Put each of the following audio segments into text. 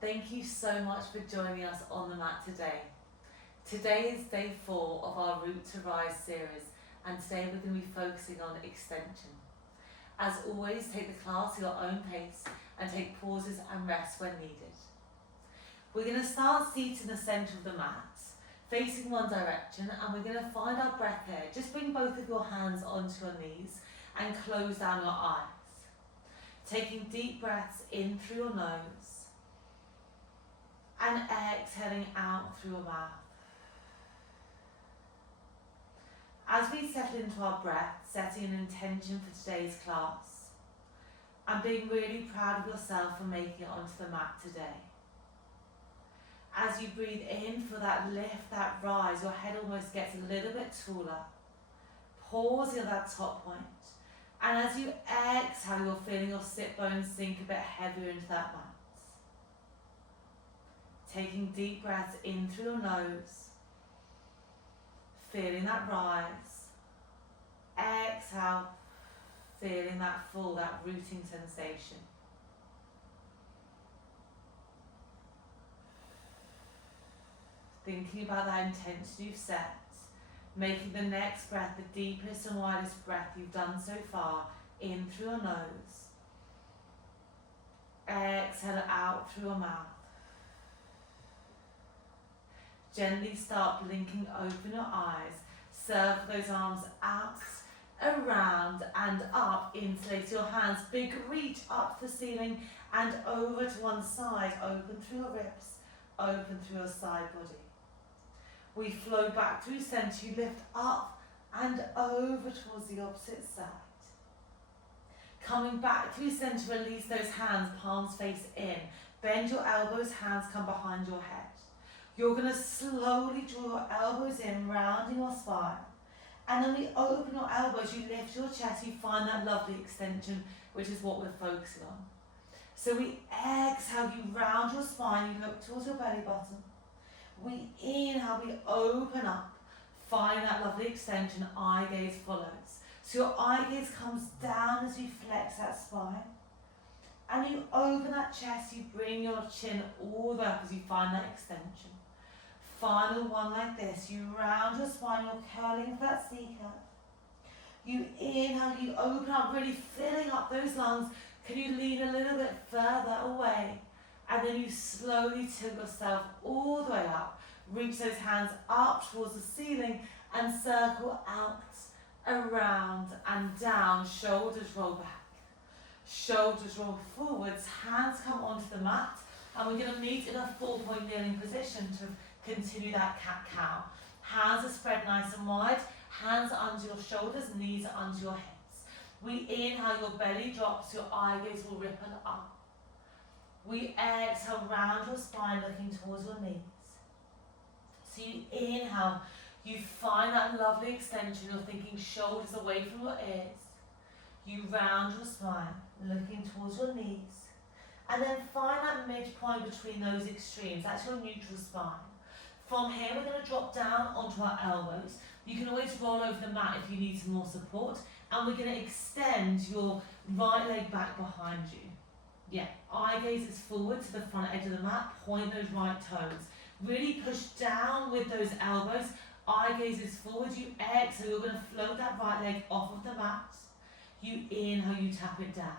Thank you so much for joining us on the mat today. Today is day 4 of our Root to Rise series, and today we're going to be focusing on extension. As always, take the class at your own pace and take pauses and rest when needed. We're going to start seated in the centre of the mat, facing one direction, and we're going to find our breath here. Just bring both of your hands onto your knees and close down your eyes. Taking deep breaths in through your nose and exhaling out through your mouth. As we settle into our breath, setting an intention for today's class and being really proud of yourself for making it onto the mat today. As you breathe in for that lift, that rise, your head almost gets a little bit taller. Pausing at that top point. And as you exhale, you're feeling your sit bones sink a bit heavier into that mat. Taking deep breaths in through your nose. Feeling that rise. Exhale, feeling that full, that rooting sensation. Thinking about that intention you've set. Making the next breath the deepest and widest breath you've done so far, in through your nose. Exhale out through your mouth. Gently start blinking open your eyes. Circle those arms out, around and up. Interlace your hands. Big reach up to the ceiling and over to one side. Open through your ribs. Open through your side body. We flow back through center. You lift up and over towards the opposite side. Coming back through center, release those hands, palms face in. Bend your elbows, hands come behind your head. You're going to slowly draw your elbows in, rounding your spine. And then we open your elbows, you lift your chest, you find that lovely extension, which is what we're focusing on. So we exhale, you round your spine, you look towards your belly button. We inhale, we open up, find that lovely extension, eye gaze follows. So your eye gaze comes down as you flex that spine. And you open that chest, you bring your chin all the way up as you find that extension. Final one like this, you round your spine, you're curling for that C curve. You inhale, you open up, really filling up those lungs. Can you lean a little bit further away? And then you slowly tilt yourself all the way up. Reach those hands up towards the ceiling and circle out, around and down. Shoulders roll back. Shoulders roll forwards. Hands come onto the mat. And we're going to meet in a 4-point kneeling position to continue that cat-cow. Hands are spread nice and wide. Hands are under your shoulders, knees are under your hips. We inhale, your belly drops, your eye gaze will ripple up. We exhale, round your spine, looking towards your knees. So you inhale, you find that lovely extension. You're thinking shoulders away from your ears. You round your spine, looking towards your knees. And then find that midpoint between those extremes. That's your neutral spine. From here, we're going to drop down onto our elbows. You can always roll over the mat if you need some more support. And we're going to extend your right leg back behind you. Yeah, eye gaze is forward to the front edge of the mat. Point those right toes. Really push down with those elbows. Eye gaze is forward. You exhale. You're going to float that right leg off of the mat. You inhale, you tap it down.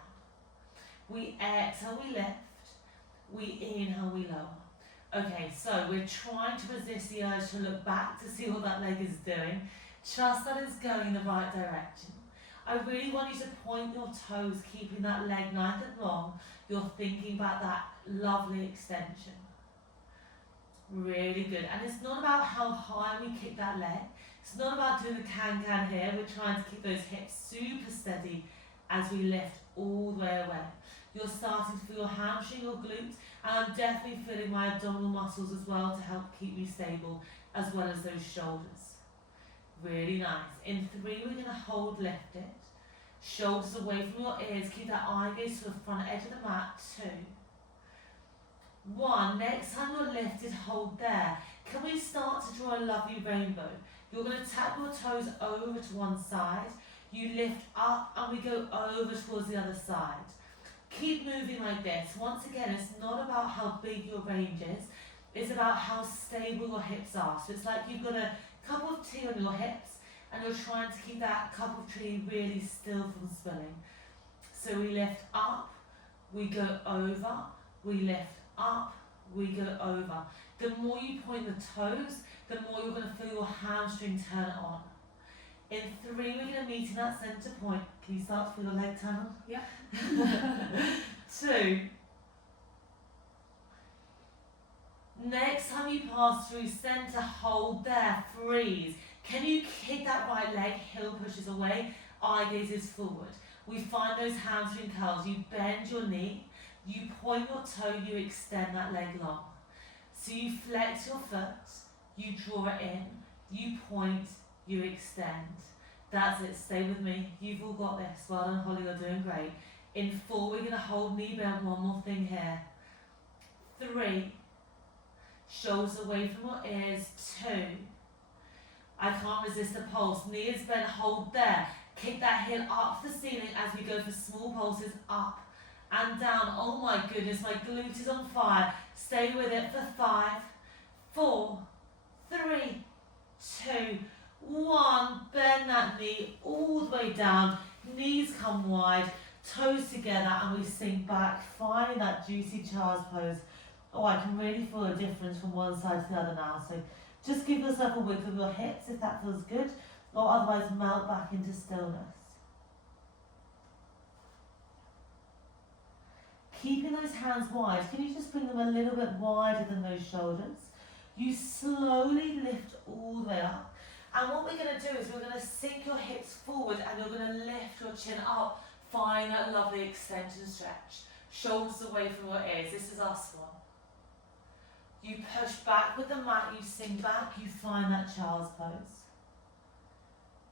We exhale, we lift. We inhale, we lower. Okay, so we're trying to resist the urge to look back to see what that leg is doing. Trust that it's going in the right direction. I really want you to point your toes, keeping that leg nice and long. You're thinking about that lovely extension. Really good. And it's not about how high we kick that leg. It's not about doing the can-can here. We're trying to keep those hips super steady as we lift all the way away. You're starting to feel your hamstring, your glutes, and I'm definitely feeling my abdominal muscles as well to help keep you stable, as well as those shoulders. Really nice. In 3, we're going to hold lifted. Shoulders away from your ears. Keep that eye gaze to the front edge of the mat. 2. 1. Next time you're lifted, hold there. Can we start to draw a lovely rainbow? You're going to tap your toes over to one side. You lift up and we go over towards the other side. Keep moving like this. Once again, it's not about how big your range is, it's about how stable your hips are. So it's like you've got a cup of tea on your hips and you're trying to keep that cup of tea really still from spilling. So we lift up, we go over, we lift up, we go over. The more you point the toes, the more you're going to feel your hamstring turn on. In 3, we're going to meet in that centre point. Can you start to feel the leg turn on? Yeah. 2. Next time you pass through centre, hold there, freeze. Can you kick that right leg, heel pushes away, eye gazes forward. We find those hamstring curls. You bend your knee, you point your toe, you extend that leg long. So you flex your foot, you draw it in, you point, you extend. That's it, stay with me. You've all got this. Well done, Holly, you're doing great. In 4, we're going to hold knee bend, one more thing here. 3, shoulders away from your ears. 2, I can't resist the pulse. Knee is bent, hold there. Kick that heel up to the ceiling as we go for small pulses up and down. Oh my goodness, my glute is on fire. Stay with it for 5, 4, 3, 2, 1. Bend that knee all the way down. Knees come wide, toes together, and we sink back, finding that juicy child's pose. Oh, I can really feel a difference from one side to the other now. So just give yourself a wiggle of your hips if that feels good, or otherwise melt back into stillness. Keeping those hands wide, can you just bring them a little bit wider than those shoulders? You slowly lift all the way up. And what we're going to do is we're going to sink your hips forward and you're going to lift your chin up. Find that lovely extension stretch. Shoulders away from your ears. This is our Swan. You push back with the mat, you sink back, you find that child's pose.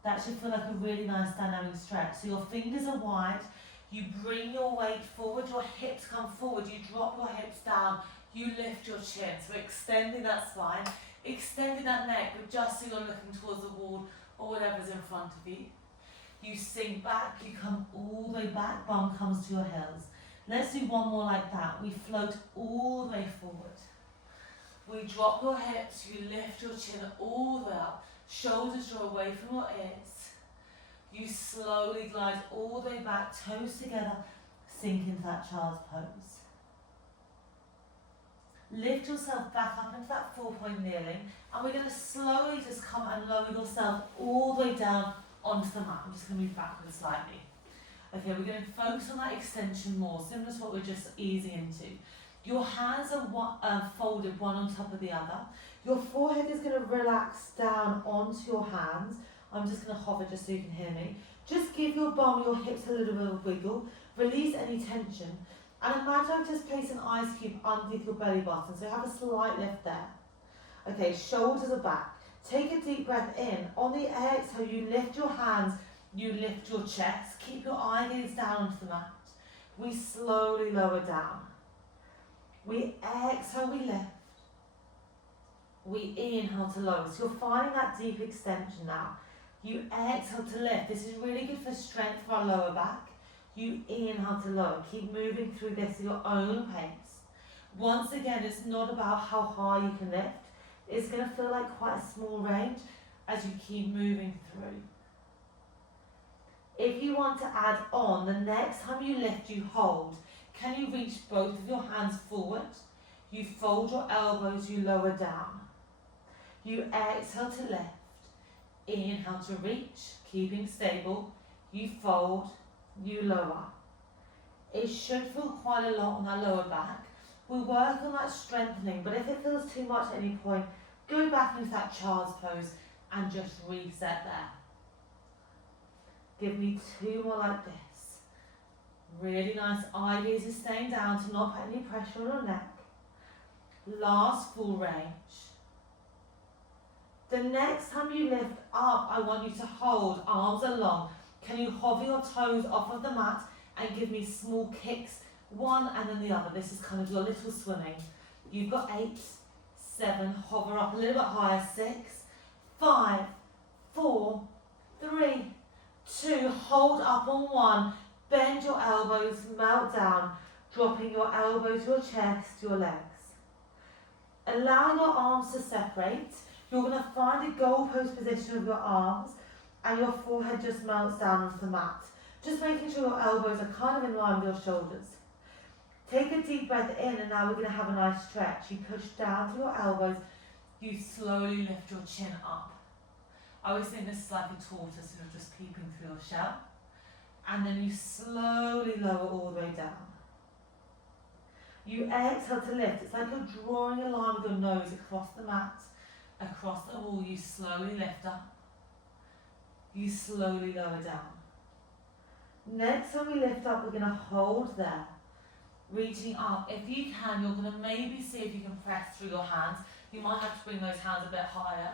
That should feel like a really nice dynamic stretch. So your fingers are wide, you bring your weight forward, your hips come forward, you drop your hips down, you lift your chin. So extending that spine, extending that neck, but just so you're looking towards the wall or whatever's in front of you. You sink back, you come all the way back, bum comes to your heels. Let's do one more like that. We float all the way forward. We drop your hips, you lift your chin all the way up, shoulders draw away from your ears. You slowly glide all the way back, toes together, sink into that child's pose. Lift yourself back up into that 4-point kneeling, and we're going to slowly just come and lower yourself all the way down onto the mat. I'm just going to move backwards slightly. Okay, we're going to focus on that extension more, similar to what we're just easing into. Your hands are folded one on top of the other. Your forehead is going to relax down onto your hands. I'm just going to hover just so you can hear me. Just give your bum, your hips a little bit of wiggle. Release any tension. And imagine I've just placed an ice cube underneath your belly button. So have a slight lift there. Okay, shoulders are back. Take a deep breath in. On the exhale, you lift your hands, you lift your chest. Keep your eye gaze down onto the mat. We slowly lower down. We exhale, we lift. We inhale to lower. So you're finding that deep extension now. You exhale to lift. This is really good for strength for our lower back. You inhale to lower. Keep moving through this at your own pace. Once again, it's not about how high you can lift. It's going to feel like quite a small range as you keep moving through. If you want to add on, the next time you lift, you hold. Can you reach both of your hands forward? You fold your elbows, you lower down. You exhale to lift. Inhale to reach, keeping stable. You fold, you lower. It should feel quite a lot on that lower back. We work on that strengthening, but if it feels too much at any point, go back into that child's pose and just reset there. Give me 2 more like this. Really nice. Eye gaze is staying down to not put any pressure on your neck. Last full range. The next time you lift up, I want you to hold, arms are long. Can you hover your toes off of the mat and give me small kicks, one and then the other. This is kind of your little swimming. You've got 8, 7, hover up a little bit higher, 6, 5, 4, 3, 2, hold up on 1, Bend your elbows, melt down, dropping your elbows, your chest, your legs. Allow your arms to separate. You're going to find a goalpost position of your arms and your forehead just melts down onto the mat. Just making sure your elbows are kind of in line with your shoulders. Take a deep breath in, and now we're going to have a nice stretch. You push down to your elbows. You slowly lift your chin up. I always think this is like a tortoise, you're just peeping through your shell. And then you slowly lower all the way down. You exhale to lift. It's like you're drawing a line with your nose across the mat, across the wall. You slowly lift up. You slowly lower down. Next, when we lift up, we're going to hold there. Reaching up. If you can, you're going to maybe see if you can press through your hands. You might have to bring those hands a bit higher.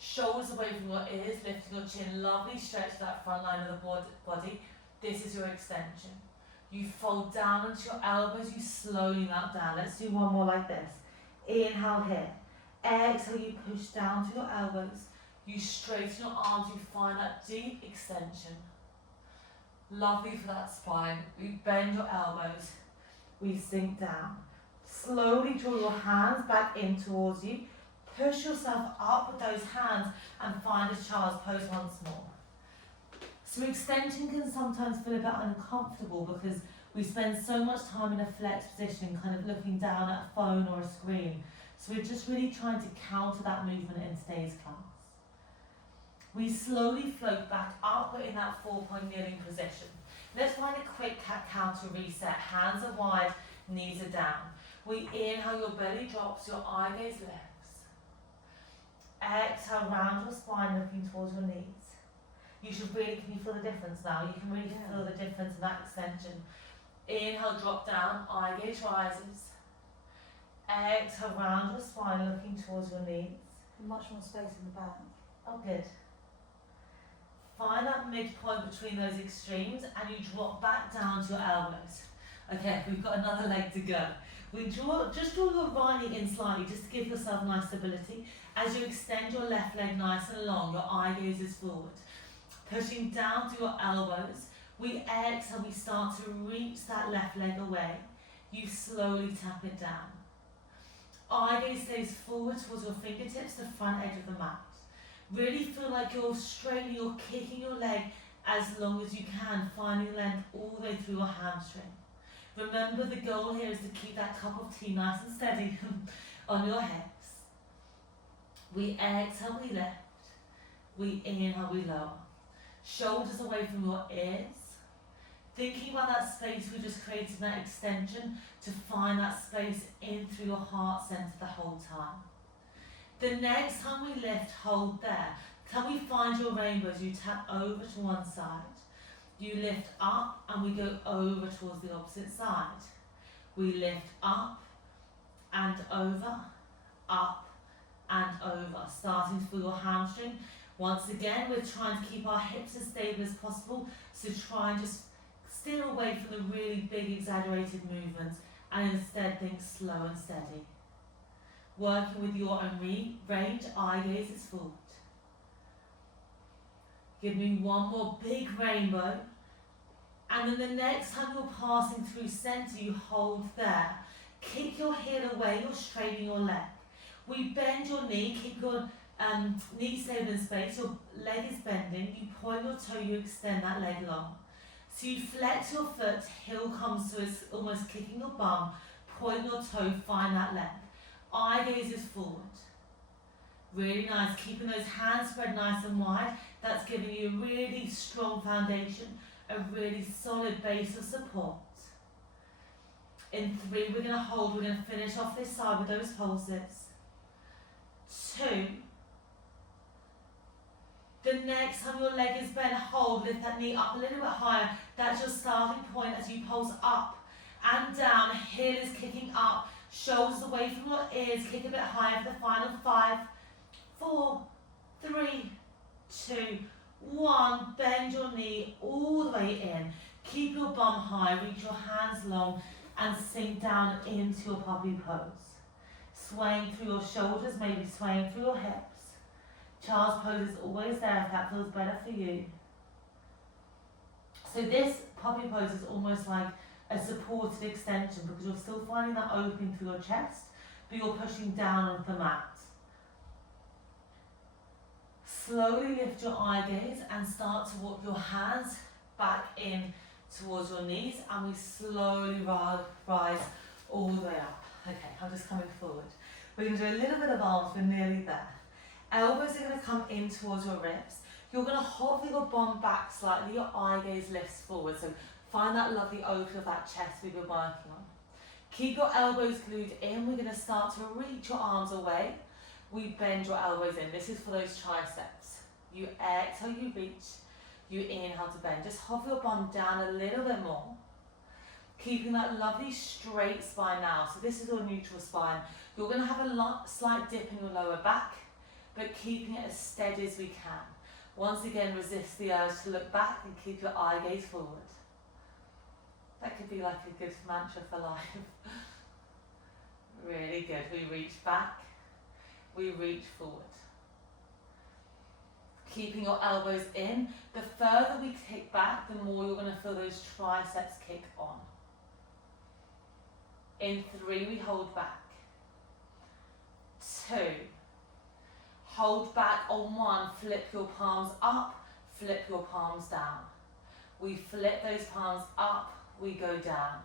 Shoulders away from your ears, lifting your chin. Lovely stretch that front line of the body. This is your extension. You fold down onto your elbows, you slowly melt down. Let's do one more like this. Inhale here. Exhale, you push down to your elbows. You straighten your arms, you find that deep extension. Lovely for that spine. We bend your elbows. We sink down. Slowly draw your hands back in towards you. Push yourself up with those hands and find a child's pose once more. So extension can sometimes feel a bit uncomfortable because we spend so much time in a flex position, kind of looking down at a phone or a screen. So we're just really trying to counter that movement in today's class. We slowly float back up, we're in that 4-point kneeling position. Let's find a quick cat-cow to reset. Hands are wide, knees are down. We inhale, your belly drops, your eye gaze lifts. Exhale, round your spine, looking towards your knees. You should really, can you feel the difference now? You can really feel the difference in that extension. Inhale, drop down, eye gaze rises. Exhale, round your spine, looking towards your knees. Much more space in the back. Oh, good. Find that midpoint between those extremes and you drop back down to your elbows. Okay, we've got another leg to go. Just draw your right knee in slightly, just to give yourself nice stability. As you extend your left leg nice and long, your eye gaze is forward. Pushing down to your elbows, we exhale, we start to reach that left leg away. You slowly tap it down. Eye gaze stays forward towards your fingertips, the front edge of the mat. Really feel like you're straightening, you're kicking your leg as long as you can, finding length all the way through your hamstring. Remember, the goal here is to keep that cup of tea nice and steady on your hips. We exhale, we lift. We inhale, we lower. Shoulders away from your ears. Thinking about that space we just created, that extension, to find that space in through your heart center the whole time. The next time we lift, hold there. Can we find your rainbows? You tap over to one side. You lift up and we go over towards the opposite side. We lift up and over, up and over. Starting to feel your hamstring. Once again, we're trying to keep our hips as stable as possible. So try and just steer away from the really big exaggerated movements and instead think slow and steady. Working with your own range, eye gaze is forward. Give me one more big rainbow. And then the next time you're passing through center, you hold there. Kick your heel away, you're straightening your leg. We bend your knee, keep your knee stable in space, your leg is bending, you point your toe, you extend that leg long. So you flex your foot, heel comes to it's almost kicking your bum, point your toe, find that leg. Eye gaze is forward. Really nice, keeping those hands spread nice and wide. That's giving you a really strong foundation, a really solid base of support. In 3, we're going to hold, we're going to finish off this side with those pulses. 2. The next time your leg is bent, hold, lift that knee up a little bit higher. That's your starting point as you pulse up and down. Heel is kicking up, shoulders away from your ears, kick a bit higher for the final 5, 4, 3, 2, 1. Bend your knee all the way in. Keep your bum high, reach your hands long and sink down into your puppy pose. Swaying through your shoulders, maybe swaying through your hips. Child's pose is always there if that feels better for you. So this puppy pose is almost like a supported extension because you're still finding that opening through your chest, but you're pushing down onto the mat. Slowly lift your eye gaze and start to walk your hands back in towards your knees, and we slowly rise all the way up. Okay, I'm just coming forward. We're going to do a little bit of arms, we're nearly there. Elbows are going to come in towards your ribs. You're going to hover your bum back slightly, your eye gaze lifts forward. So find that lovely open of that chest we've been working on. Keep your elbows glued in. We're going to start to reach your arms away. We bend your elbows in. This is for those triceps. You exhale, you reach. You inhale to bend. Just hover your bum down a little bit more. Keeping that lovely straight spine now. So this is your neutral spine. You're going to have a slight dip in your lower back, but keeping it as steady as we can. Once again, resist the urge to look back and keep your eye gaze forward. That could be like a good mantra for life. Really good. We reach back, we reach forward. Keeping your elbows in. The further we kick back, the more you're going to feel those triceps kick on. In 3, we hold back. 2. Hold back on 1, flip your palms up, flip your palms down. We flip those palms up, we go down.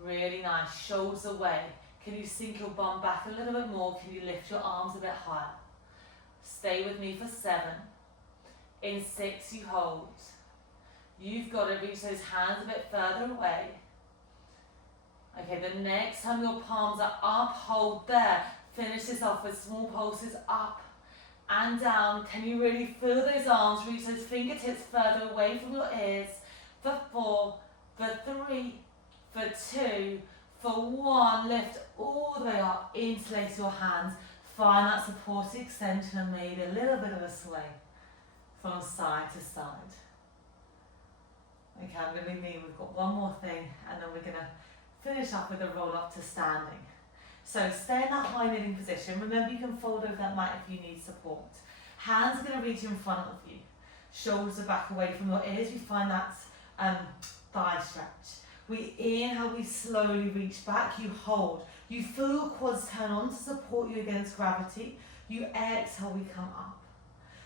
Really nice, shoulders away. Can you sink your bum back a little bit more? Can you lift your arms a bit higher? Stay with me for 7. In 6, you hold. You've got to reach those hands a bit further away. Okay, the next time your palms are up, hold there. Finish this off with small pulses up and down. Can you really feel those arms? Reach those fingertips further away from your ears. For 4, for 3, for 2, for 1. Lift all the way up. Interlace your hands. Find that supported extension and maybe a little bit of a sway from side to side. Okay, I'm going to leave me. We've got one more thing and then we're going to finish up with a roll up to standing. So stay in that high kneeling position. Remember, you can fold over that mat if you need support. Hands are going to reach in front of you. Shoulders are back away from your ears. You find that thigh stretch. We inhale, we slowly reach back. You hold. You feel your quads turn on to support you against gravity. You exhale, we come up.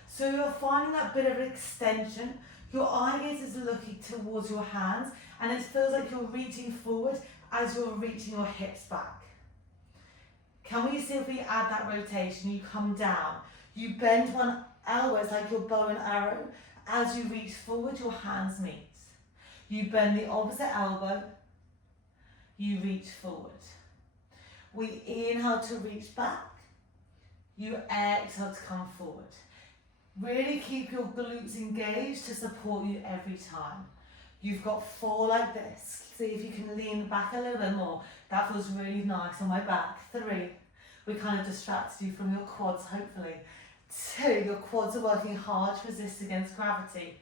So you're finding that bit of extension. Your eye gaze is looking towards your hands, and it feels like you're reaching forward as you're reaching your hips back. Can we see if we add that rotation? You come down, you bend one elbow, it's like your bow and arrow. As you reach forward, your hands meet. You bend the opposite elbow, you reach forward. We inhale to reach back, you exhale to come forward. Really keep your glutes engaged to support you every time. You've got 4 like this. See if you can lean back a little bit more. That feels really nice on my back. 3. We kind of distracted you from your quads, hopefully. 2. Your quads are working hard to resist against gravity.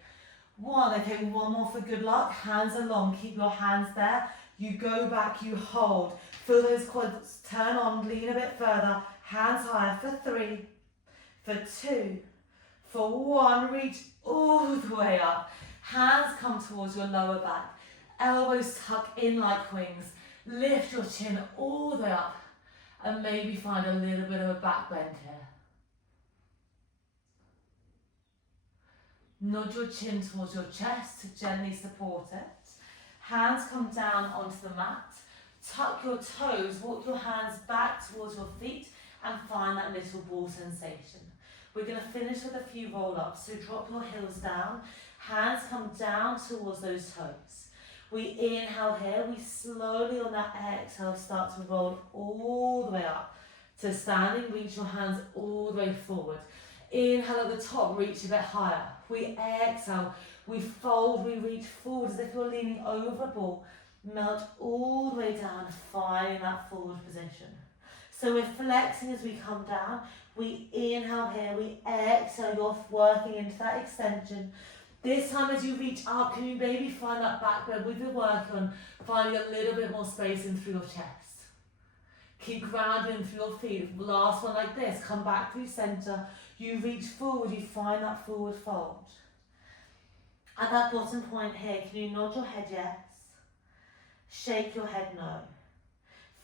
1. Okay, one more for good luck. Hands are long. Keep your hands there. You go back, you hold. Feel those quads turn on, lean a bit further. Hands higher for 3, for 2, for 1. Reach all the way up. Hands come towards your lower back. Elbows tuck in like wings. Lift your chin all the way up and maybe find a little bit of a back bend here. Nod your chin towards your chest to gently support it. Hands come down onto the mat. Tuck your toes, walk your hands back towards your feet and find that little ball sensation. We're going to finish with a few roll-ups, so drop your heels down. Hands come down towards those toes. We inhale here, we slowly on that exhale start to roll all the way up to standing. Reach your hands all the way forward. Inhale at the top, reach a bit higher. We exhale, we fold, we reach forward as if you're leaning over a ball. Melt all the way down, finding that forward position. So we're flexing as we come down. We inhale here, we exhale, you're working into that extension. This time as you reach up, can you maybe find that back bend with your work on, finding a little bit more space in through your chest. Keep grounding through your feet. Last one like this, come back through center. You reach forward, you find that forward fold. At that bottom point here, can you nod your head yes? Shake your head no.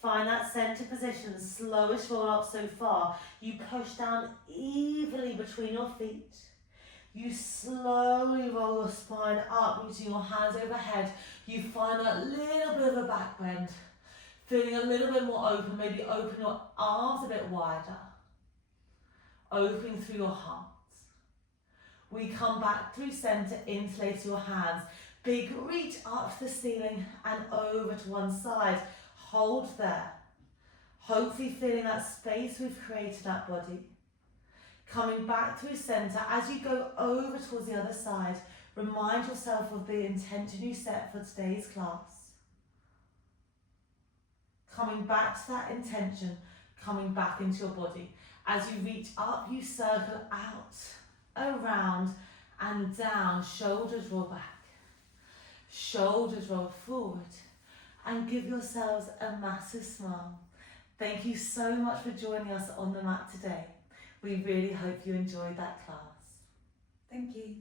Find that centre position, slowest roll up so far. You push down evenly between your feet. You slowly roll your spine up using your hands overhead. You find that little bit of a back bend. Feeling a little bit more open, maybe open your arms a bit wider. Opening through your heart. We come back through centre, interlace your hands. Big reach up to the ceiling and over to one side. Hold there. Hopefully feeling that space we've created in that body. Coming back through centre. As you go over towards the other side, remind yourself of the intention you set for today's class. Coming back to that intention, coming back into your body. As you reach up, you circle out, around and down. Shoulders roll back. Shoulders roll forward. And give yourselves a massive smile. Thank you so much for joining us on the mat today. We really hope you enjoyed that class. Thank you.